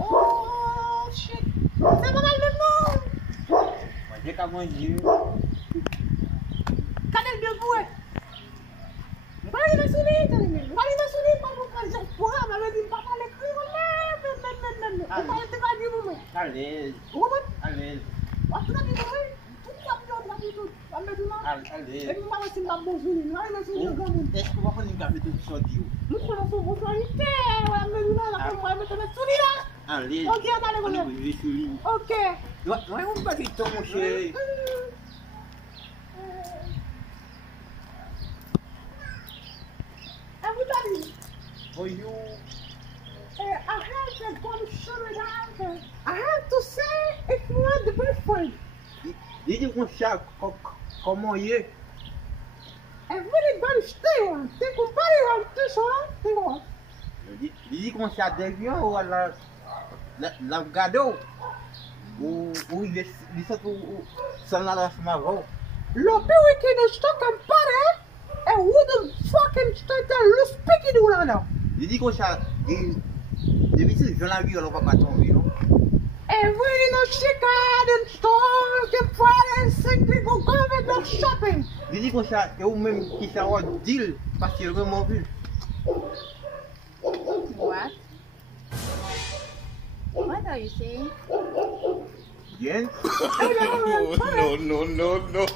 Oh, shit. Você vai lá mesmo? Mas é que a mãe Cadê o meu bué? Vai na sulita, menino. Vai na sulita para não fazer porra, mas ele vai falar que não. Não vai ter vadio, mamãe. Allez. Mamãe, Allez. tu tá vindo, mamãe? Tu tá vindo, vai me ajudar. Allez. Ele não vai assim dar bom sulita. Vai na sulita, mamãe. Est-ce qu'on va prendre une café de sodio? Não foi na sua vontade, vai me ajudar. Ela vai meter na sulita. Allez. Ok, dale, On mamãe. est souris. Ok. Ouais, on va dire mon chéri. Everybody, For you. I have to shut it down. I have to say if you want the best friend. Diz com chá, como é? Everybody stay on. Tem que parar on this one. Tem on. Diz com chá d'avion ou la gado? Ou il est tout sans la marron. Lo più che non sto campare è wooden fucking state lo speaking di una no. Diz com chá, d'habitude, je l'ai vu, alors on va pas tomber, non? E voi non cercate store che fare sempre con come no shopping. Diz com chá, eu mesmo que chá o deal, parce que eu me vu. What? What are you saying? Bien? No, no, no, no.